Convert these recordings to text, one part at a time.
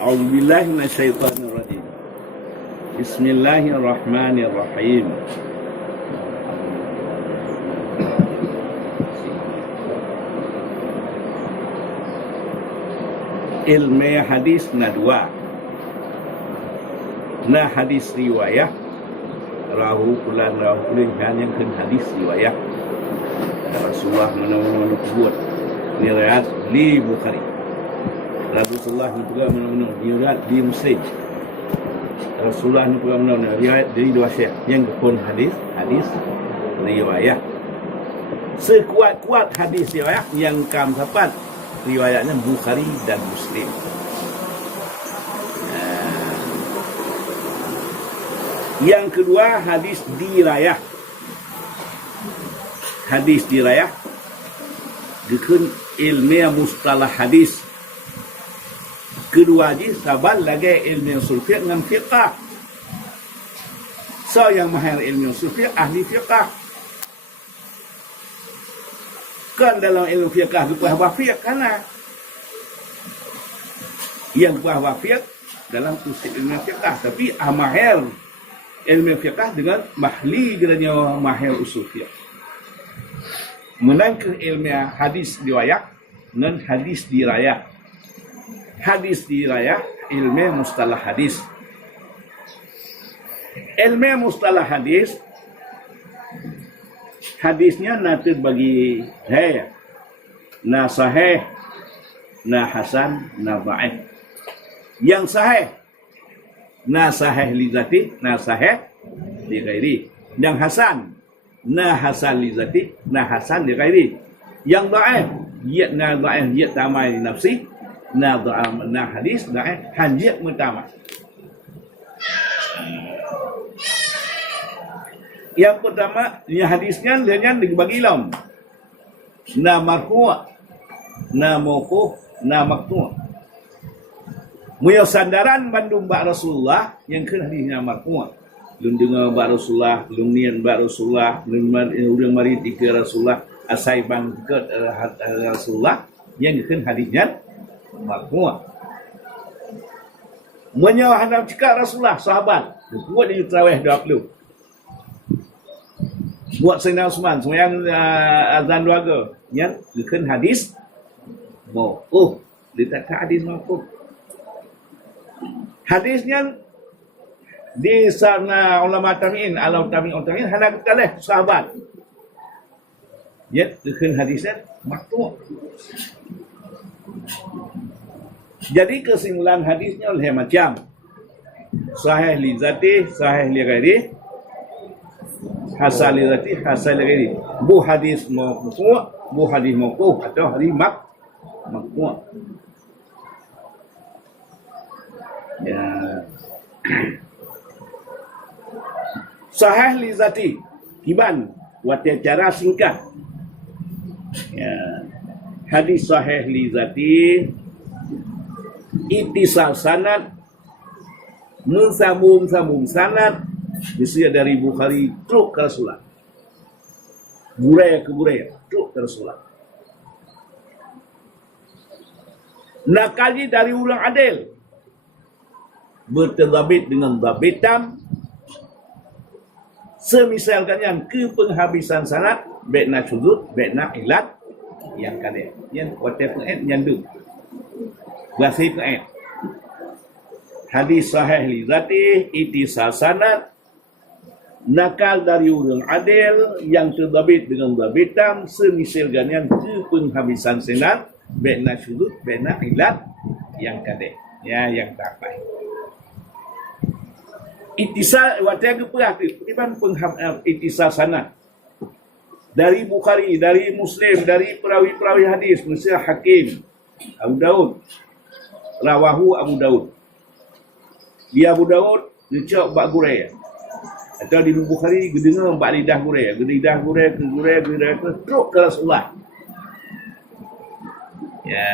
A'udzubillahi minasyaitonirrajim. Bismillahirrahmanirrahim. Ilmu hadis na dua. Na hadis riwayah rahu pulan yang kan hadis riwayah Rasulullah mana-mana buat ni riwayat di Bukhari. Rasulullah juga mana-mana riwayat di Muslim. Rasulullah juga mana-mana riwayat dari dua syekh yang pun hadis riwayah. Sekuat-kuat hadis riwayah yang kam dapat riwayatnya Bukhari dan Muslim. Yang kedua hadis dirayah. Hadis dirayah dikun ilmu mustalah hadis. Kedua je saban lagi ilmu usul fiqh dengan fiqh. So yang mahir ilmu usul fiqh ahli fiqh. Kan dalam ilmu fiqh buah wafiq kana. Yang buah wafiq dalam usul ilmu fiqh, tapi mahir ilmu fiqh dengan mahli geranya mahir usul fiqh. Menangkan ilmu hadis riwayat dan hadis dirayah. Hadis dirayah ilmu mustalah hadis. Ilmu mustalah hadis hadisnya nanti bagi na sahih, na hasan, na dhaif. Yang sahih na sahih li zati, na sahih li ghairi. Yang hasan na hasan li zati, na hasan li ghairi. Yang dhaif na dhaif tamai li nafsi, na hadis dhaif hadis mutama. Yang pertama, yang hadisnya dengan dibagi laum. Na marfu', na mauquf, na maqtu'. Muya sandaran bandung ba Rasulullah yang ke hadisnya marfu'. Lun dengar ba Rasulullah, lun nian ba Rasulullah, lun urang mari dikira Rasulullah, asai bang dekat Rasulullah yang ke hadisnya marfu'. Munya hadap cakap Rasulullah sahabat, buat di tarawih 20. Buat Sayyidina Uthman sembahyang azan dua yang dikena hadis mauquf, ditakkan hadis mauquf. Hadisnya di sana ulama tabi'in, tabi'in hendak kalih sahabat. Ya, dikena hadisnya maqtu'. Jadi kesimpulan hadisnya oleh macam sahih li zati, sahih li ghairi, hasan li zati, hasan li ghairi. Bu hadis maqtu', bu hadis mauquf atau hadis maqtu'. Ya. Sahih li zati kiban wata cara singkat. Ya. Hadis sahih li zati ittisal sanad sambung sanad bisa dari Bukhari truk ke Rasulullah, buraya ke buraya truk ke Rasulullah. Nakali dari ulang adil bertadabit dengan dabitan, semisalkan yang ke penghabisan sanad baikna syuzud baikna ilat yang kadang yang whatever yang du Glasih ayat. Hadis sahih li zati ittisal sanad nakal dari orang adil yang terdabit dengan dabitan semisal ganyan ke penghabisan sanad baikna syuzud baikna ilat yang kadang ya yang tak baik. Ittisal wata ke perhati tiban ittisal sanad dari Bukhari, dari Muslim, dari perawi-perawi hadis, misalnya Hakim, Abu Daud, rawahu Abu Daud. Di Abu Daud dicak bak gurai. Atau di Bukhari gedengar bak lidah gurai, gurai ke truk ke Rasulullah. Ya,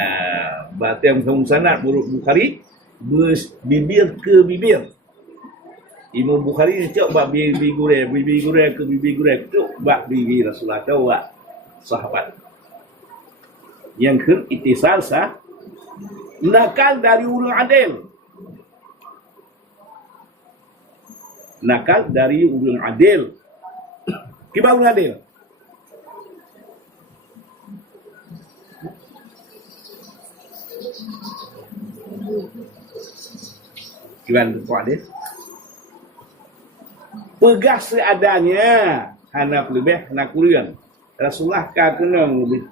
batam sambung sanad buruk Bukhari bibir ke bibir. Imam Bukhari dicak bak bibir gurai ke bibir gurai truk bak bibir Rasulullah atau bak sahabat. Yang ke ittisal sah nakal dari ulul adil nakal dari urang adil. Kibar urang adil. Kibar urang adil. Pegah seadanya, hana lebih hana kurang. Rasulullah kena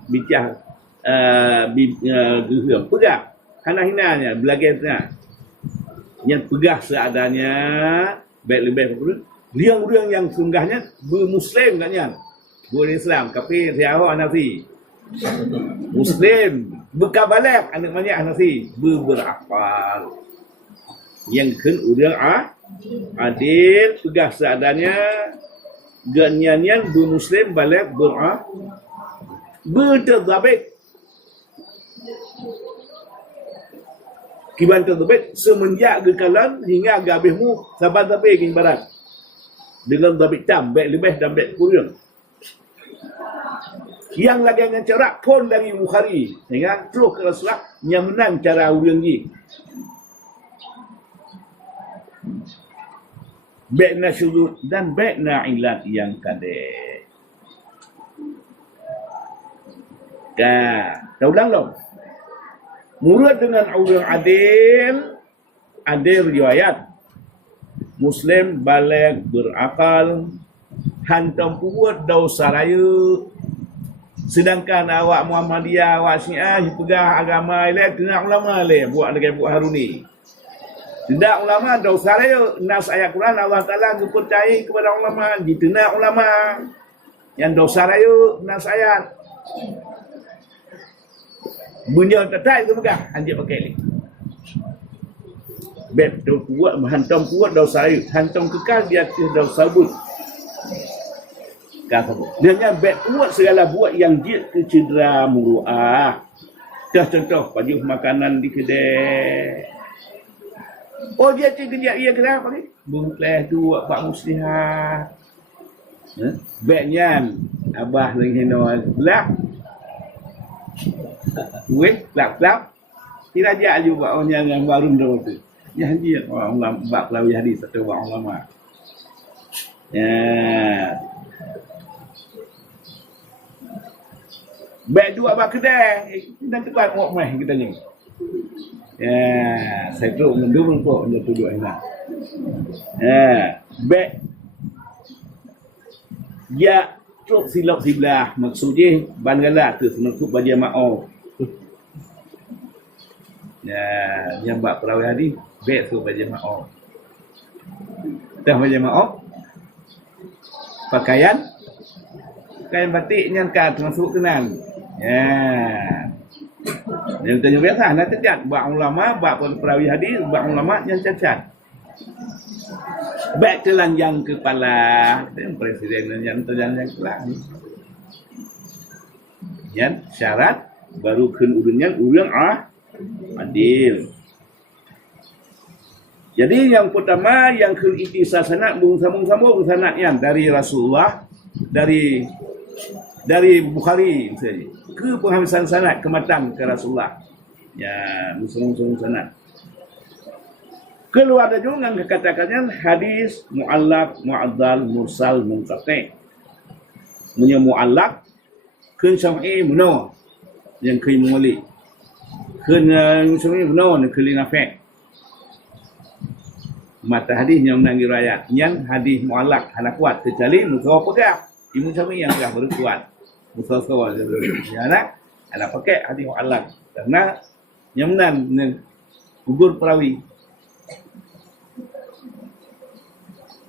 bincang geram. Pegah. Hana hinanya, belagainya. Yang pegah seadanya, baik lebih kurang. Liang-liang yang sunggahnya bermuslim katnya. Berislam, tapi siapa nasi? Muslim. Berkabalak anak banyak nasi. Berakal. Yang kan urang adil, pegah seadanya, ganyanyan bermuslim balik berterdabit. Kiban terbit semenjak gekalan hingga gabihmu sabar tapi gini barat. Dengan dabit tam, baik lebih dan baik kurang. Yang lagi yang cerak pun dari Bukhari. Sehingga terus ke Rasulullah yang menang cara urang ni. Baikna syudud dan baikna ilat yang kadeh. Dah ulang dong. Murad dengan urang adil riwayat. Muslim balik berakal, hantam kuat dosa raya. Sedangkan awak Muhammadiyah, awak Syiah, pegah agama lain, kena ulama lain buat dengan buat Haruni. Tidak ulama dosa raya, nas ayat Quran Allah Taala percaya kepada ulama, ditena ulama. Yang dosa raya nas ayat. Benda tetai itu pegah, anjir pakai ni. Beb tu kuat, hantam kuat dosa raya, hantam kekal di atas dosa but. Kata dengan beb kuat segala buat yang dia kecedera muruah. Dah contoh baju makanan di kedai. Oh dia cakap dia kenapa ni? Bungkleh tu buat pak muslihat. Baiknya abah lagi hendak belak. Weh, lap-lap. Tidak aja juga orang yang baru tu. Yang dia orang bab lawi hadis atau orang ulama. Ya. Baik dua abah kedai. Dan tepat muak meh kita ni. Ya, saya tu mendung kok dia tuduh enak. Ya, baik. Ya, truk silap sebelah maksudnya ban galak tu maksud bagi maaf. Ya, yang bab perawi hadis baik tu bagi maaf. Dah bagi maaf. Pakaian batik yang kan termasuk kenan. Ya. Yang tanya biasa nak cacat bab ulama, bab perawi hadis, bab ulama yang cacat. Baik telanjang kepala dan presiden yang telanjang kepala. Yang syarat baru kun urang adil. Jadi yang pertama yang kun ittisal sanad sambung sanad yang dari Rasulullah dari Bukhari misalnya ke penghabisan sanad kematang ke Rasulullah. Ya, musung sanad. Keluar dari dengan kekatakannya hadis mu'allaq, mu'addal, mursal, munqati'. Punya mu'allaq kun syam'i muno yang kui mengoli. Kun syam'i muno yang kui nafi'. Mata hadis yang menanggi rakyat. Yang hadis mu'allaq hana kuat kecuali musawa pegah. Imam Syafi'i yang dah berkuat. Musawa ya nak ada pakai hadis mu'allaq karena yang menang gugur perawi.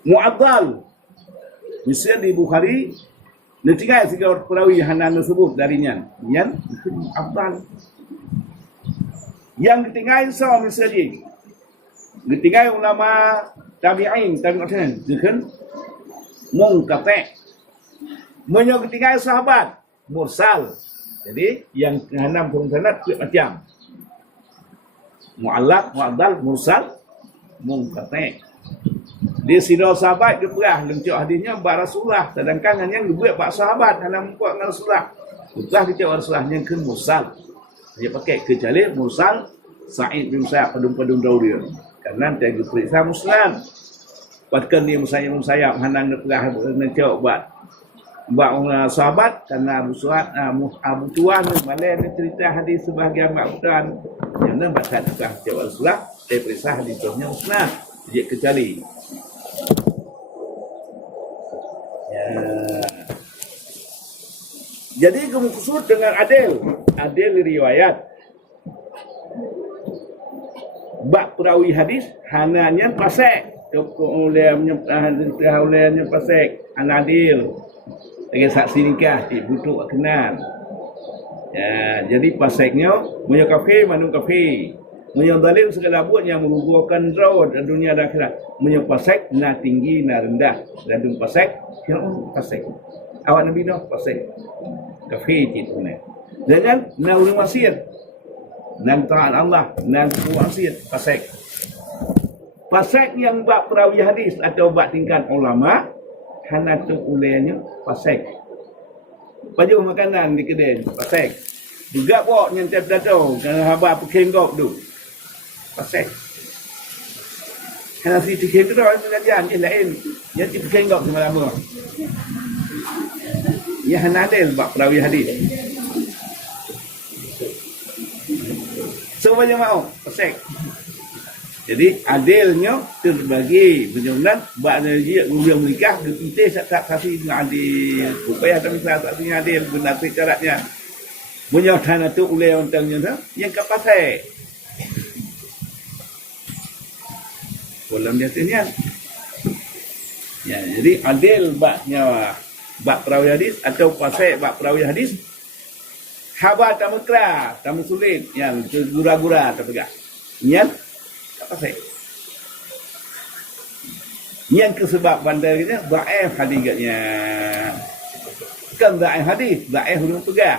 Mu'addal misalnya di Bukhari netigai tiga perawi hanan tersebut darinya yang mu'addal yang ditinggal sama misalnya ditinggal ulama tabi'in kan munqati' menyok ditinggal sahabat mursal. Jadi yang enam pun sanad macam mu'allaq, mu'addal, mursal, munqati'. Dia sidau sahabat dia perah lencok hadisnya bab Rasulullah sedangkan yang dia buat bab sahabat dalam buat dengan Rasulullah. Utah dia Rasulullah yang ke mursal. Dia pakai kecuali mursal Sa'id bin Sa'id padung-padung Dauri. Karena dia periksa Muslim. Patkan dia musayap hanang perah necok buat orang sahabat karena Abu Suad Abu Tuan malah cerita hadis sebahagian makbudan yang nak baca tukah jawab surat saya periksa hadisnya usnah dia kecuali ya. Jadi maksud dengan adil riwayat bak perawi hadis hananya pasek toko ulemnya pasek anadil dengan saksi nikah butuh kenal ya, jadi paseknya punya kafe manung kafe punya dalil segala buat yang merubuhkan rawat dunia dan akhirat punya pasek na tinggi na rendah dan dun pasek yang pasek awak nabi dah pasek kafe itu ni dengan na ulun wasiat nan taat Allah nan wasiat pasek yang bak perawi hadis atau bak tingkat ulama hanatu ulenya pasek. Baju makanan di kedai pasek. Juga pok yang tiap datang kalau haba pakai gok tu. Pasek. Kalau si tiket tu orang mengajar je lain. Yang ti pakai gok lama-lama. Ya hanadil bak perawi hadis. Semua yang mau pasek. Jadi adilnya terbagi penjualan baknya dia belum menikah kita tak kasih dengan adil supaya tak bisa tak punya adil guna caranya menyatakan itu oleh ontangnya yang kapasai kolam biasanya ya jadi adil baknya bak perawi hadis atau pasai bak perawi hadis haba tamukra tamusulit yang gura-gura terpegah yang pasal yang kesebab bandarnya dhaif hadisnya kan dhaif hadis dhaif huruf pegah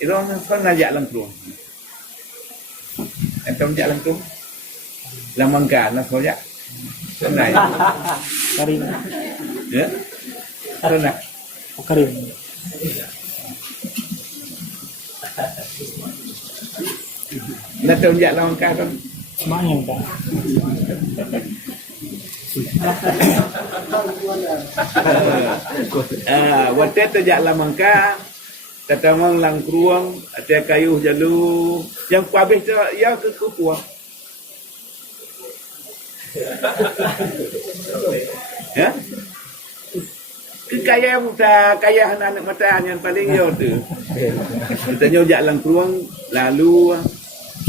itu orang najak langkung atau najak langkung lamangkan lah soalnya senai Karim ya karena Karim nak tunjuk langkah kan semuanya tak waktu tunjuk langkah kata mang lang kruang ada kayu jalu yang habis tu ya ke kupuah ya kaya muda kaya anak mata yang paling yo tu kita nyojak lang kruang lalu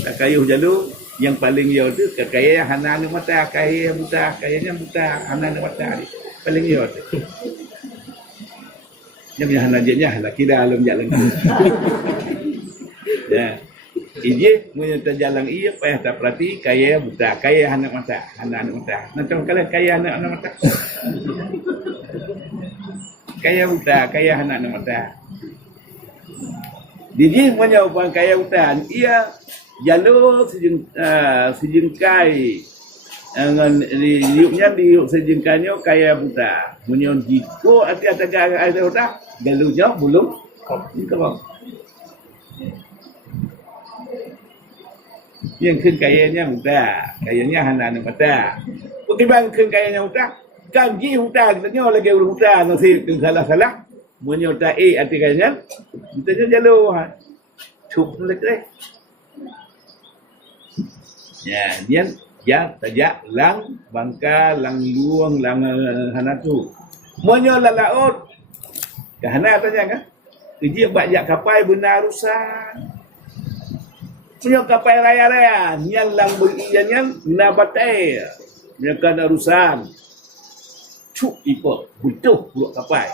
kayuh jalu yang paling yo tu kaya anak mata kaya buta kayanya buta anak mata paling yo tu yang punya hanajnya lah kira alam jalan ya ije punya jalan iya payah tak perhati kaya buta kaya anak mata nanti kalau kaya anak mata kaya buta kaya anak mata jadi punya orang kaya buta ia jalur sejengkai dengan liuknya liuk sejengkanya kaya buta munyon jiko ada buta galunya belum kau yang keun kayanya buta kayanya anak mata bagaimana keun kayanya buta kanji buta katanya lagi buta nasi salah munyon ta artinya kita jalur cukup lagi ya dia tajak lang bangka lang luang lang hanatu monyo la laut ke hana tanya kan dia bajak kapal benar rusan punya kapal raya-raya yang lang beriannya nabatai yang kana rusan cuk ipo butuh buat kapal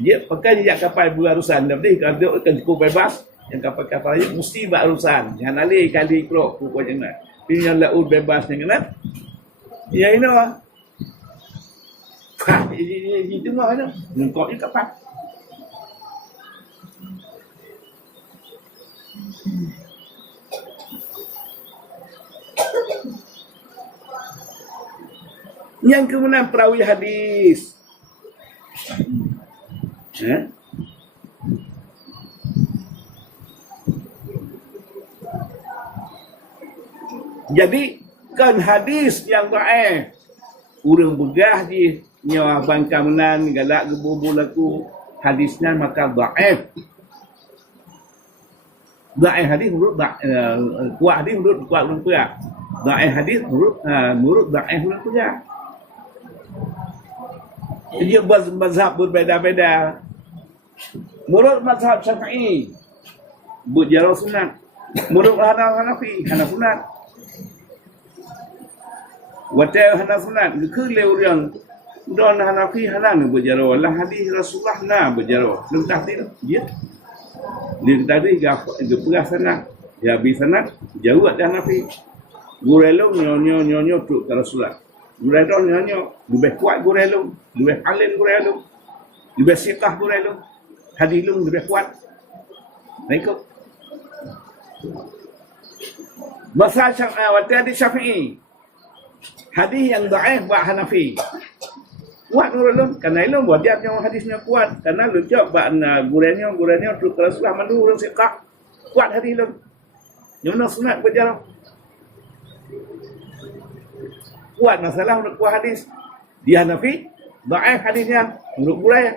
dia pakai jejak kapal berusan tapi kalau kan cukup bebas yang kapal-kapal itu mesti buat urusan yang alih kali krok pokoknya nak yang laut bebas yang kan ya ini lah itu mah ada nengkok ni kapal yang kemudian perawi hadis jadi kan hadis yang dhaif urang begah je nyawa bangkamenan galak gebubu laku hadisnya maka dhaif. Dhaif hadis menurut kuat hadis menurut kuat urang perak. Dhaif hadis menurut dhaif urang perak. Dia mazhab berbeza-beza. Menurut mazhab Syafi'i berjarah sunat. Menurut Hanafi sunat. Wata Hana sunat ke leuriang don Hanafi hanan berjarah lah hadis Rasulullah na berjarah. Lentah dia. Dia tadi gapura sanat. Ya bi sanat jauh dah Hanafi. Gurelo nyo tu Rasulullah. Gurelo nyo lebih kuat gurelo, lebih alim gurelo. Lebih sikah gurelo. Hadis lu lebih kuat. Ikut. Masalah hadis Syafi'i. Hadis yang dhaif buat Hanafi. Kuat nurul karena ilmu buat dia yang hadisnya kuat karena lu cak buat gurenya tu Rasulullah mandu urang sikah. Kuat hadis lu. Yang sunat berjalan. Kuat masalah untuk kuat hadis. Di Hanafi dhaif hadisnya menurut guraya.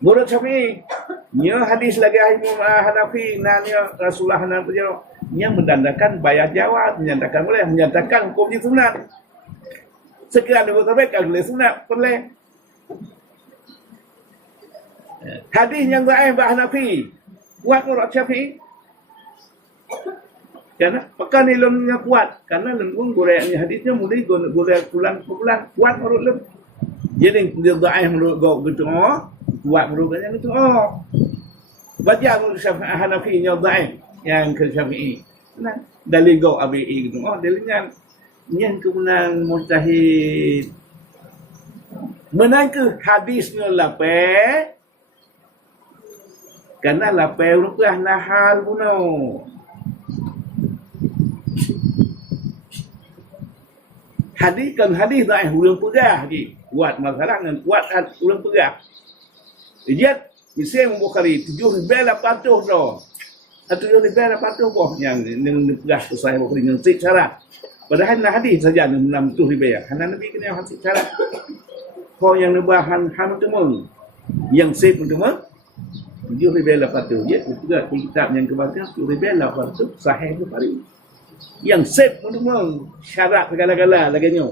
Menurut Syafi'i, nya hadis lagi Hanafi nanya Rasulullah hanan berjalan. Yang mendandakan bayar jawab, menyatakan hukum di sunat. Sekiranya berkebaikan boleh sunat, boleh. Hadis yang dhaif Hanafi, kuat menurut Syafi'i. Karena pekan ilmunya kuat, karena lembung gorengnya hadisnya mulai goreng pulang kuat menurut lem. Jadi dia dhaif menurut gitu kuat menurut yang itu baca menurut Syafi'i Hanafi yang dhaif yang ke Syafi'i. Nah, dalil go ABI gitu. Dalilnya yang kemenang mujtahid. Menang ke hadisnya lapeh. Karena lapeh rupah nahal buno. Hadis kan hadis dhaif urang pegah di. Kuat masalah dengan kuat urang pegah. Ijat Imam Bukhari 7,800 doh. Atau yang lebih patuh boh yang pedah tu saya Bukhari dengan sik syarat. Padahal hadis saja 600 ribu. Hana Nabi kena hadis syarat. Kau yang nebahan hanu temung. Yang sik temung 7,800. Ya, juga kitab yang kebaca 7,800 sahih Bukhari. Yang sik temung syarat segala-gala laganya.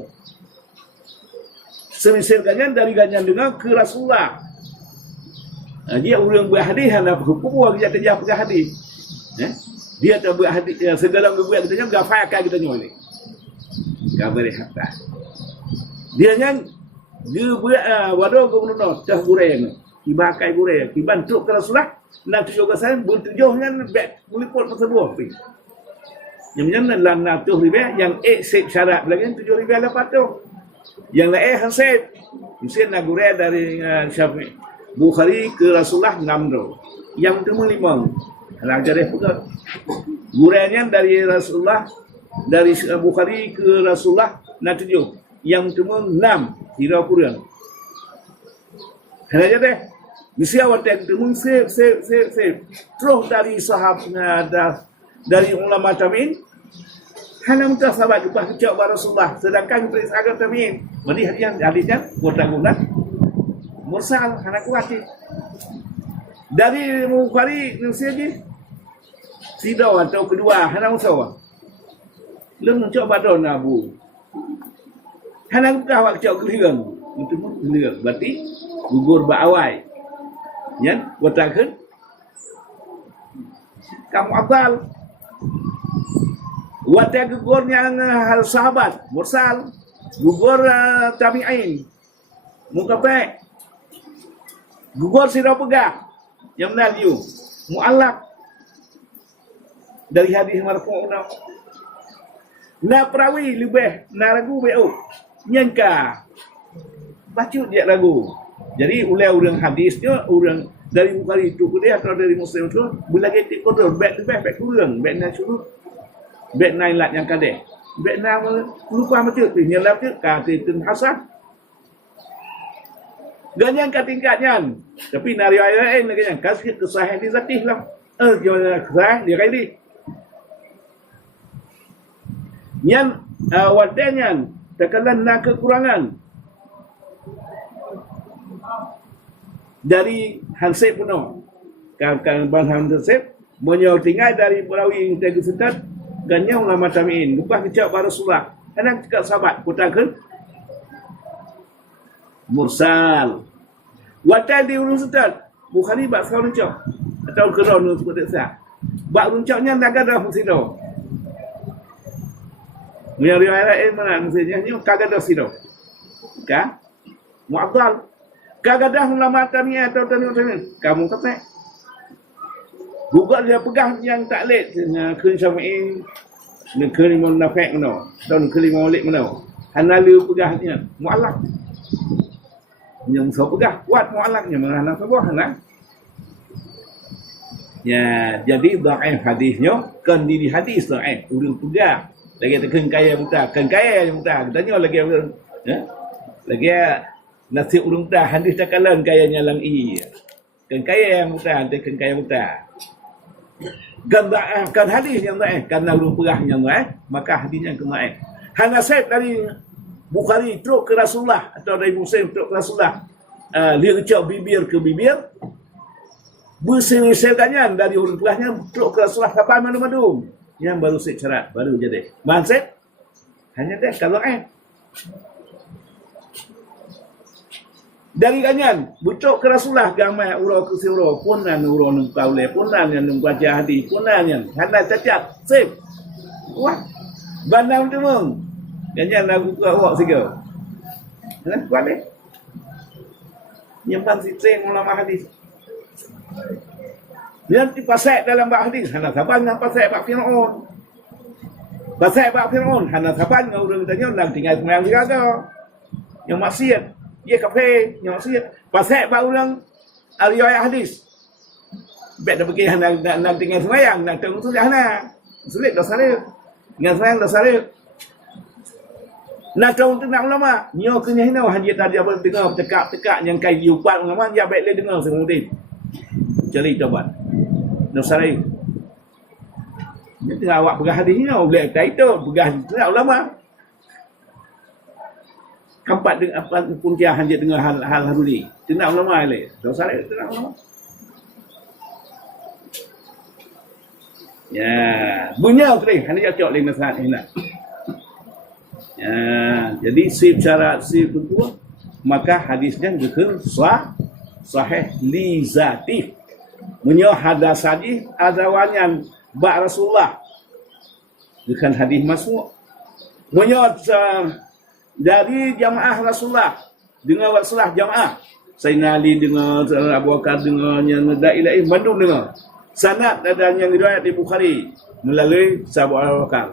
Semisal ganyan dari ganyan dengan ke Rasulullah. Dia urang berhadis hana hukum dia kerja pakai hadis. Dia tak buat hadis segala buat kita jangan gafakan kita ni. Enggak boleh hatta. Dia yang dia buat wado gubernur dah gureng. Dibakai gureng, dibantu ke Rasulullah. Nak tujuh kesan bertujuhnya back meliput tersebut. Yang lan natuh ribe yang sip syarat lagi 7,800. Yang lain hansip. Mesti nak gureng dari Syafi'i. Bukhari ke Rasulullah 6 doh. Yang temu 5. Ajar juga guraian dari Rasulullah dari Bukhari ke Rasulullah nak 7 yang cuma 6 kira kurang aja deh mesti awak temu save terus dari sahabat dari ulama tabi'in hanya minta sahabat lepas kecak Rasulullah sedangkan periksa agama tabi'in hadisnya guna mursal hanya kuat dari Bukhari nasihat sidau atau kedua hana usawa lem coba don abu hana buka awak cok geliang itu geliang berarti gugur baawai ya watakeun kamu abal wata gugurnya hal sahabat mursal gugur tabi'in mukape gugur sidau pegah yang benar you mu'allaq dari hadis marfu' na perawi lebih na ragu beu nyangka baca dia ragu jadi ulai orang hadisnya orang dari Bukhari itu dia atau dari Muslim itu bila kita kotor bet kurang bet na suruh bet na ilat yang kadeh bet na lupa macam tu nyelap tu katitun hasan ganyan katingkatnya tapi nari lain lagi yang kasih kesahih di zatih lah jangan kesah dia kali Yang wadanyan tekalan na kekurangan dari hansip penuh. Kan ban hansip menyo tinggal dari perawi integritas gannya ulama tabi'in. Lepas kecap para Rasulullah. Anak cakap sahabat kutakan mursal. Wadah di ulun setat. Bukhari bak sekau runcak. Atau keron untuk tak. Bak runcaknya tak ada fungsi dah. Yang riwayat mana maksudnya ni kagak ada sido. Ka? Mu'addal. Kagak ada ulama tabi'in atau tabi'in. Kamu kata. Juga dia pegang yang tak lek dengan kun Syafi'i. Dengan kun Imam Nafi' mana. Dan kun Imam Malik mana. Hanalu pegahnya. Mu'allak. Yang saya pegang kuat mu'allaknya mengenai sebuah lah. Ya, jadi dhaif hadisnya kan diri hadis dhaif urang pegang. Lagi tekan kaya muta, kan kaya yang muta. Tanya lagi ya. Lagi nasib urang muta hadis takalan kayanya lang i. Kan kaya yang muta, tekan kaya muta. Kan dhaif kan hadis yang dhaif karena urang pegang yang dhaif, maka hadisnya kemaif. Hana said dari Bukhari teruk ke Rasulullah atau dari Muslim teruk ke Rasulullah. Dia ucap bibir ke bibir. Berselisihkannya dari urut pelahnya teruk ke Rasulullah sampai madu-madu. Yang baru set syarat, baru jadi. Maksud hanya deh kalau dari kanyan bucuk ke Rasulullah gamai urau ke siro punan urau nungkau le punan yang nungkau jadi punan yang hana cacat sip. Wah. Bandang temung. Ganyan lagu ke awak siga. Hah, kuat deh. Nyimpan si ceng ulama hadis. Dia dipasai dalam bab hadis. Hana saban dengan pasai bab Fir'aun. Pasai bab Fir'aun. Hana saban dengan orang tanya nak tinggal semayang jaga. Yang maksiat. Dia kafe. Yang maksiat. Pasai bab orang riwayat hadis. Baik dah pergi nak tinggal semayang. Nak tengok sulit hana. Sulit dah salah. Dengan semayang dah salah. Nak tahu tentang ulama. Nyo kena hina hanya tadi apa dengar tekak-tekak yang kai yupat ulama dia baik le dengar semudim. Cari tobat. Nusari. Dia tengah awak pegah hadis ni boleh tai tu pegah tentang ulama. Kampat dengan apa pun dia hanya dengar hal haruli. Tentang ulama le. Nusari tentang ulama. Ya, bunya kering hanya cocok le nasihat ni nak. Ya, jadi sif syarat sif kedua maka hadisnya juga sahih li zati. Munyo hadas hadis adawanyan ba Rasulullah. Bukan hadis masuk. Munyo dari jamaah Rasulullah dengan Rasulullah jamaah. Sayyidina Ali dengan Abu Bakar dengan yang dai Bandung dengan. Sanad ada yang riwayat di Bukhari melalui sahabat Abu Bakar.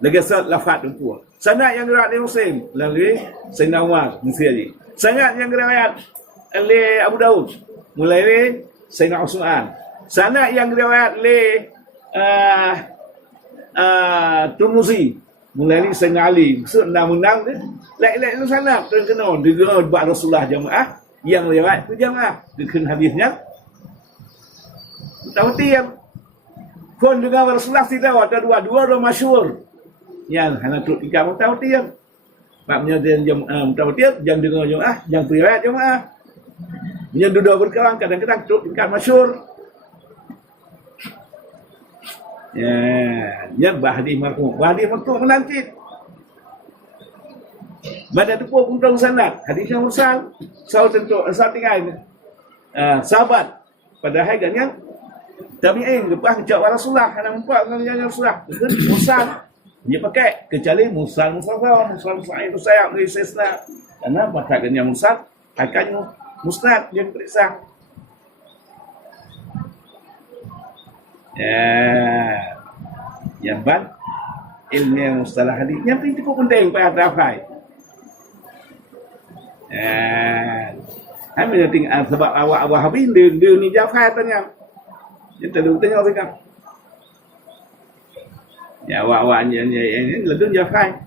Lagi sat lafaz tu. Sanad yang riwayat di Muslim melalui Sayyidina Umar Musiri. Sanad yang riwayat oleh Abu Daud melalui Sayyidina Utsman. Sanad yang riwayat oleh Tirmizi melalui Sayyidina Ali. Maksud undang-undang dia lain-lain tu sanad terkena dengan buat Rasulullah jamaah yang riwayat tu jamaah dengan hadisnya. Tahu tiap pun dengan Rasulullah tidak ada dua masyhur. Yang hana turut tiga tahu tiap. Maknanya dia tahu tiap yang dengar jemaah, yang riwayat jemaah. Yang dua berkawan kadang-kadang turut tingkat masyhur. Ya, bahdi marfu. Bahdi marfu menanti. Pada tu pun tahu sanad. Hadisnya mursal. Saud tentu asal tinggal. Sahabat padahal ganyan tabi'in lepas jawab Rasulullah hana mempuat dengan Rasulullah. Mursal. Dia pakai kecuali mursal sahih saya istisna. Karena pakainya mursal akan musnad yang periksa. Ya. Yang ban ilmu mustalah hadis yang penting cukup penting pada hafal. Kami tinggal sebab awak Wahabi dia ni Jafar tanya. Dia tanya sekarang. Ya awak-awaknya ini ledun Jafar.